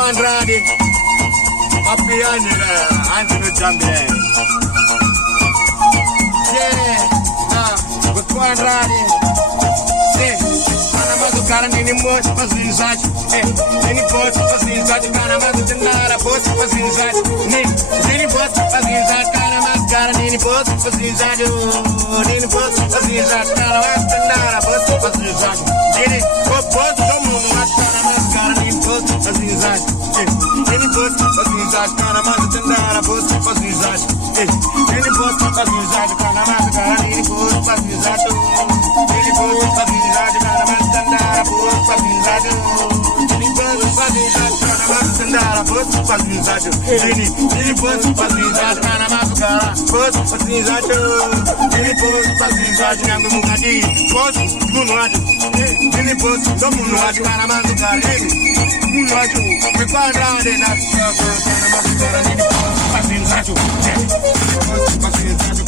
Andrade, up behind Anthony Champion. Yeah, with Andrade. O cara nem moço, faz amizade. Nem posso fazer amizade, cara, mas não tem nada. Posso fazer amizade. Nem posso fazer amizade, cara, mas cara, nem posso fazer amizade. Nem posso fazer amizade, cara, mas não tem nada. Posso fazer amizade. Nem posso, todo mundo, mas cara, mas cara, nem posso fazer amizade. Nem posso fazer amizade, cara, mas não tem nada. Posso fazer amizade. Nem posso fazer amizade, cara, mas cara, nem posso fazer amizade. Nem posso fazer amizade, cara, mas não tem nada. Posso fazer amizade. Nem posso fazer amizade, cara, mas não tem nada. Posso fazer amizade. Nem posso fazer amizade, cara, mas cara, posso fazer amizade. Nem posso fazer amizade, nem no mundo posso, no lado. Nem posso, todo mundo lado, cara, mas o cara, no lado. Me quadrado na sua cara, mas o cara, nem posso fazer amizade. Posso fazer amizade.